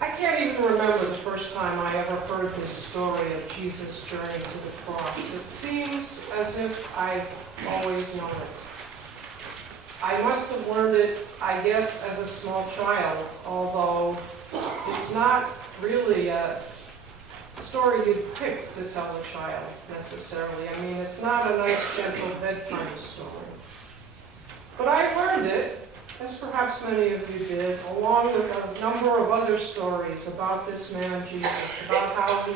I can't even remember the first time I ever heard this story of Jesus' journey to the cross. It seems as if I've always known it. I must have learned it, I guess, as a small child, although it's not really a story you'd pick to tell a child, necessarily. I mean, it's not a nice, gentle bedtime story. But I learned it, as perhaps many of you did, along with a number of other stories about this man, Jesus, about how he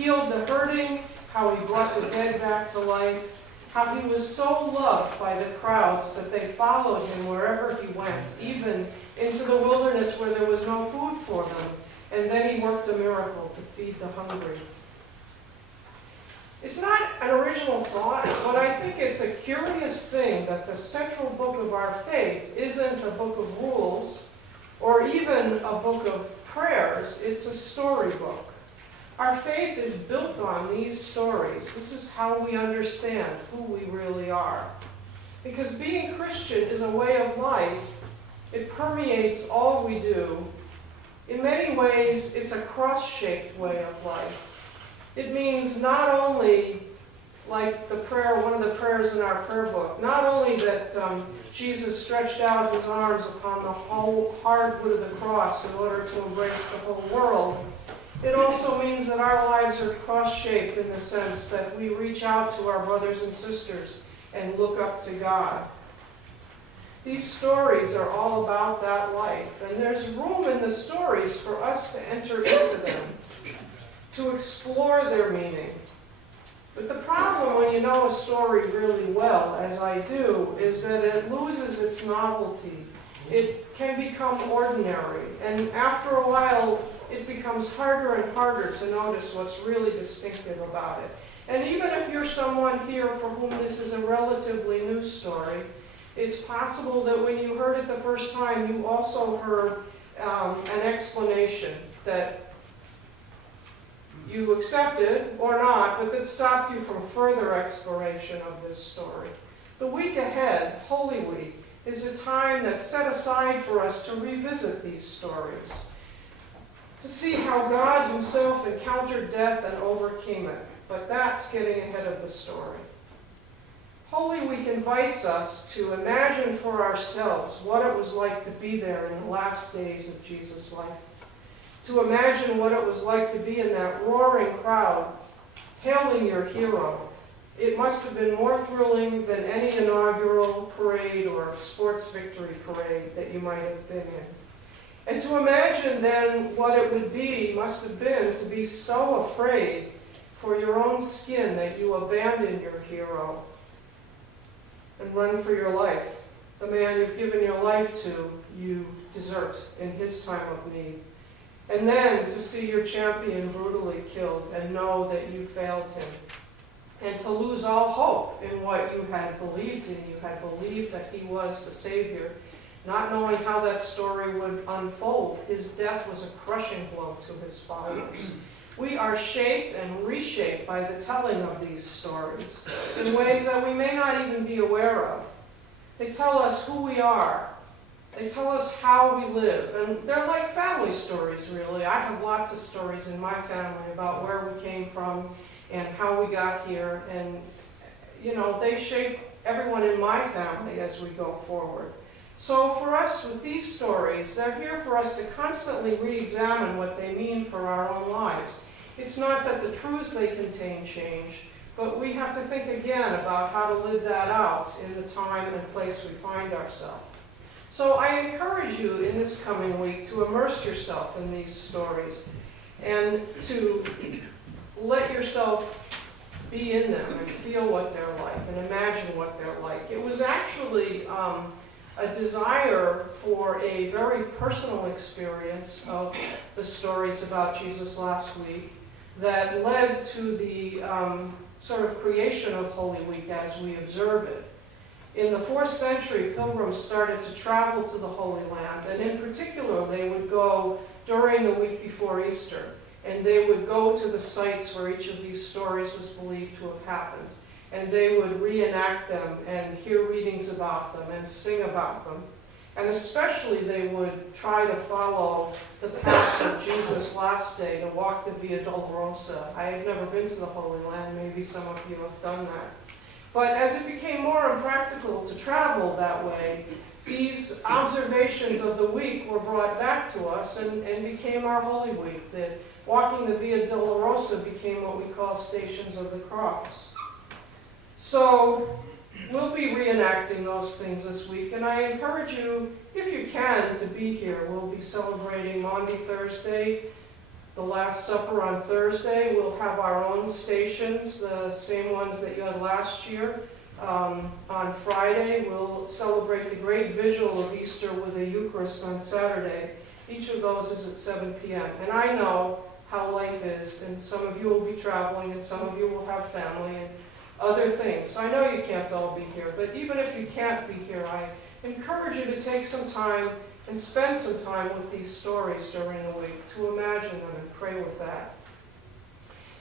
healed the hurting, how he brought the dead back to life, how he was so loved by the crowds that they followed him wherever he went, even into the wilderness where there was no food for them. And then he worked a miracle to feed the hungry. It's not an original thought, but I think it's a curious thing that the central book of our faith isn't a book of rules or even a book of prayers. It's a storybook. Our faith is built on these stories. This is how we understand who we really are. Because being Christian is a way of life. It permeates all we do. In many ways, it's a cross-shaped way of life. It means not only, like the prayer, one of the prayers in our prayer book, not only that Jesus stretched out his arms upon the whole hard wood of the cross in order to embrace the whole world, it also means that our lives are cross-shaped in the sense that we reach out to our brothers and sisters and look up to God. These stories are all about that life, and there's room in the stories for us to enter into them, to explore their meaning. But the problem when you know a story really well, as I do, is that it loses its novelty. It can become ordinary, and after a while, it becomes harder and harder to notice what's really distinctive about it. And even if you're someone here for whom this is a relatively new story, it's possible that when you heard it the first time, you also heard an explanation that you accepted or not, but that stopped you from further exploration of this story. The week ahead, Holy Week, is a time that's set aside for us to revisit these stories, to see how God himself encountered death and overcame it. But that's getting ahead of the story. Holy Week invites us to imagine for ourselves what it was like to be there in the last days of Jesus' life. To imagine what it was like to be in that roaring crowd, hailing your hero. It must have been more thrilling than any inaugural parade or sports victory parade that you might have been in. And to imagine then what it would be, must have been, to be so afraid for your own skin that you abandon your hero and run for your life. The man you've given your life to, you desert in his time of need. And then to see your champion brutally killed and know that you failed him. And to lose all hope in what you had believed in. You had believed that he was the Savior, not knowing how that story would unfold. His death was a crushing blow to his followers. We are shaped and reshaped by the telling of these stories in ways that we may not even be aware of. They tell us who we are. They tell us how we live. And they're like family stories, really. I have lots of stories in my family about where we came from and how we got here. And, you know, they shape everyone in my family as we go forward. So for us, with these stories, they're here for us to constantly re-examine what they mean for our own lives. It's not that the truths they contain change, but we have to think again about how to live that out in the time and place we find ourselves. So I encourage you in this coming week to immerse yourself in these stories and to let yourself be in them and feel what they're like and imagine what they're like. It was actually a desire for a very personal experience of the stories about Jesus last week that led to the sort of creation of Holy Week as we observe it. In the 4th century, pilgrims started to travel to the Holy Land, and in particular, they would go during the week before Easter, and they would go to the sites where each of these stories was believed to have happened, and they would reenact them and hear readings about them and sing about them. And especially they would try to follow the path of Jesus' last day, to walk the Via Dolorosa. I have never been to the Holy Land. Maybe some of you have done that. But as it became more impractical to travel that way, these observations of the week were brought back to us and became our Holy Week. That walking the Via Dolorosa became what we call Stations of the Cross. So we'll be reenacting those things this week, and I encourage you, if you can, to be here. We'll be celebrating Maundy Thursday, the Last Supper on Thursday. We'll have our own stations, the same ones that you had last year. On Friday, we'll celebrate the great Vigil of Easter with the Eucharist on Saturday. Each of those is at 7 p.m. And I know how life is, and some of you will be traveling, and some of you will have family, and other things. So I know you can't all be here, but even if you can't be here, I encourage you to take some time and spend some time with these stories during the week, to imagine them and pray with that.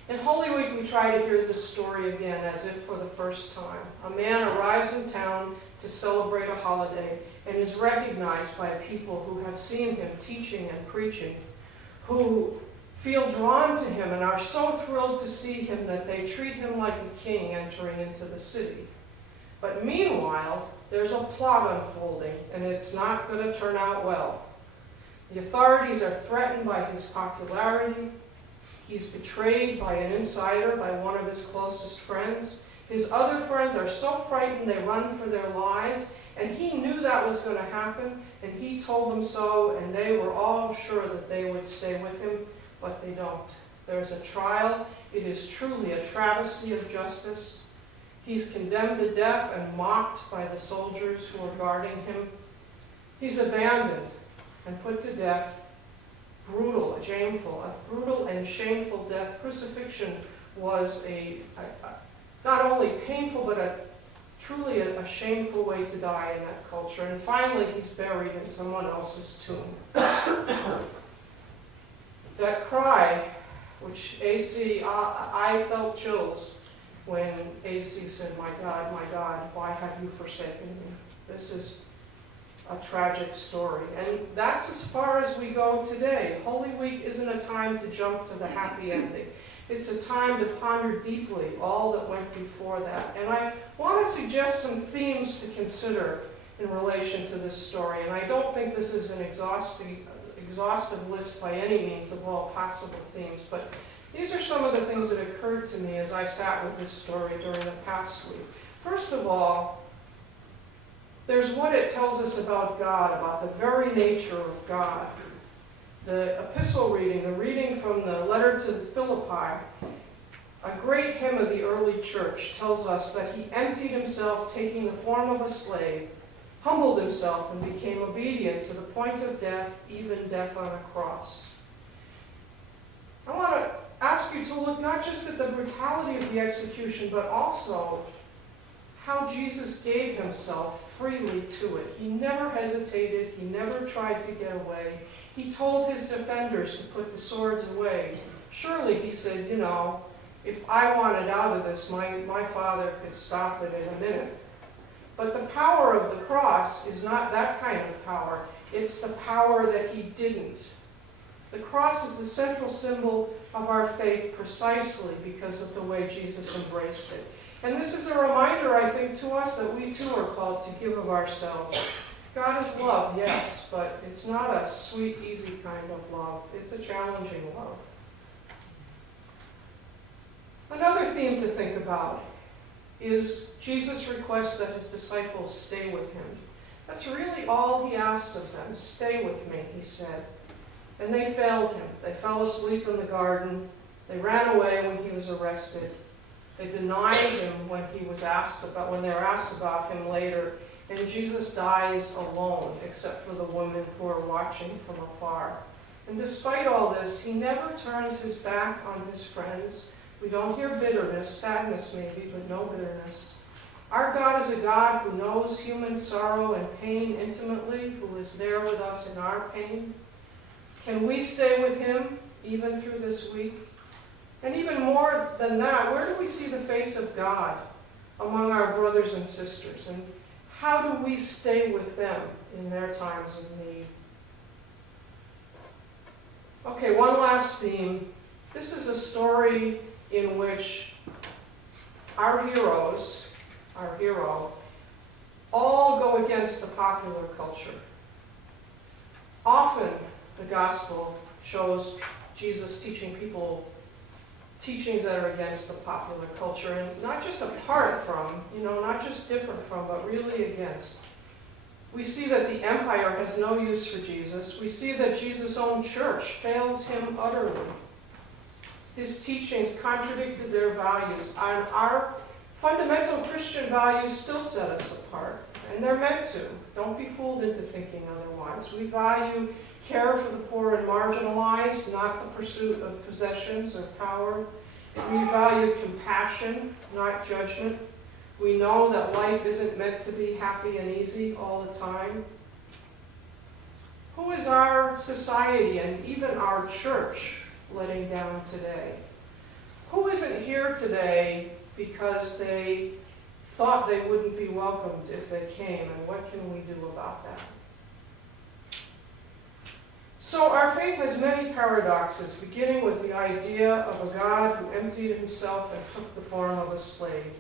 In Holy Week, we try to hear this story again as if for the first time. A man arrives in town to celebrate a holiday and is recognized by people who have seen him teaching and preaching, who feel drawn to him and are so thrilled to see him that they treat him like a king entering into the city. But meanwhile, there's a plot unfolding, and it's not going to turn out well. The authorities are threatened by his popularity. He's betrayed by an insider, by one of his closest friends. His other friends are so frightened they run for their lives, and he knew that was going to happen, and he told them so, and they were all sure that they would stay with him. But they don't. There's a trial. It is truly a travesty of justice. He's condemned to death and mocked by the soldiers who are guarding him. He's abandoned and put to death. Brutal and shameful death. Crucifixion was not only painful, but truly a shameful way to die in that culture. And finally, he's buried in someone else's tomb. That cry, which AC, I felt chills when AC said, my God, why have you forsaken me? This is a tragic story. And that's as far as we go today. Holy Week isn't a time to jump to the happy ending. It's a time to ponder deeply all that went before that. And I want to suggest some themes to consider in relation to this story. And I don't think this is an exhaustive list by any means of all possible themes, but these are some of the things that occurred to me as I sat with this story during the past week. First of all, there's what it tells us about God, about the very nature of God. The epistle reading, the reading from the letter to Philippi, a great hymn of the early church, tells us that he emptied himself, taking the form of a slave, humbled himself, and became obedient to the point of death, even death on a cross. I want to ask you to look not just at the brutality of the execution, but also how Jesus gave himself freely to it. He never hesitated. He never tried to get away. He told his defenders to put the swords away. Surely, he said, if I wanted out of this, my Father could stop it in a minute. But the power of the cross is not that kind of power. It's the power that he didn't. The cross is the central symbol of our faith precisely because of the way Jesus embraced it. And this is a reminder, I think, to us that we too are called to give of ourselves. God is love, yes, but it's not a sweet, easy kind of love. It's a challenging love. Another theme to think about is Jesus' request that his disciples stay with him. That's really all he asked of them. Stay with me, he said. And they failed him. They fell asleep in the garden. They ran away when he was arrested. They denied him when they were asked about him later. And Jesus dies alone, except for the women who are watching from afar. And despite all this, he never turns his back on his friends. We don't hear bitterness, sadness maybe, but no bitterness. Our God is a God who knows human sorrow and pain intimately, who is there with us in our pain. Can we stay with him even through this week? And even more than that, where do we see the face of God among our brothers and sisters? And how do we stay with them in their times of need? Okay, one last theme. This is a story in which our heroes, our hero, all go against the popular culture. Often the gospel shows Jesus teaching people teachings that are against the popular culture, and not just apart from, not just different from, but really against. We see that the empire has no use for Jesus. We see that Jesus' own church fails him utterly. His teachings contradicted their values, and our fundamental Christian values still set us apart, and they're meant to. Don't be fooled into thinking otherwise. We value care for the poor and marginalized, not the pursuit of possessions or power. We value compassion, not judgment. We know that life isn't meant to be happy and easy all the time. Who is our society and even our church letting down today? Who isn't here today because they thought they wouldn't be welcomed if they came, and what can we do about that? So our faith has many paradoxes, beginning with the idea of a God who emptied himself and took the form of a slave.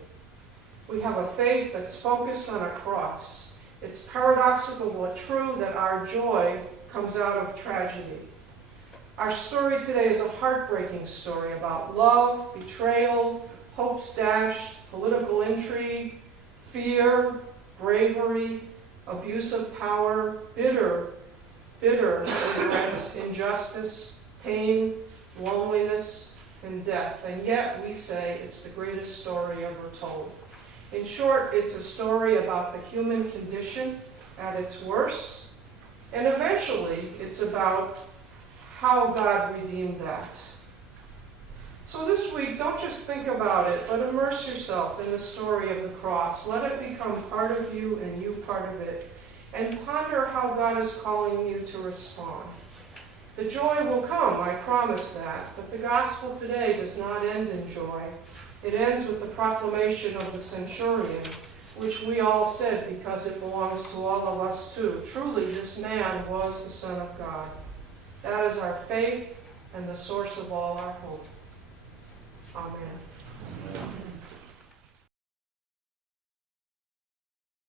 We have a faith that's focused on a cross. It's paradoxical but true that our joy comes out of tragedy. Our story today is a heartbreaking story about love, betrayal, hopes dashed, political intrigue, fear, bravery, abuse of power, bitter regret, injustice, pain, loneliness, and death. And yet we say it's the greatest story ever told. In short, it's a story about the human condition at its worst, and eventually it's about how God redeemed that. So this week, don't just think about it, but immerse yourself in the story of the cross. Let it become part of you and you part of it. And ponder how God is calling you to respond. The joy will come, I promise that, but the gospel today does not end in joy. It ends with the proclamation of the centurion, which we all said because it belongs to all of us too. Truly, this man was the Son of God. That is our faith and the source of all our hope. Amen.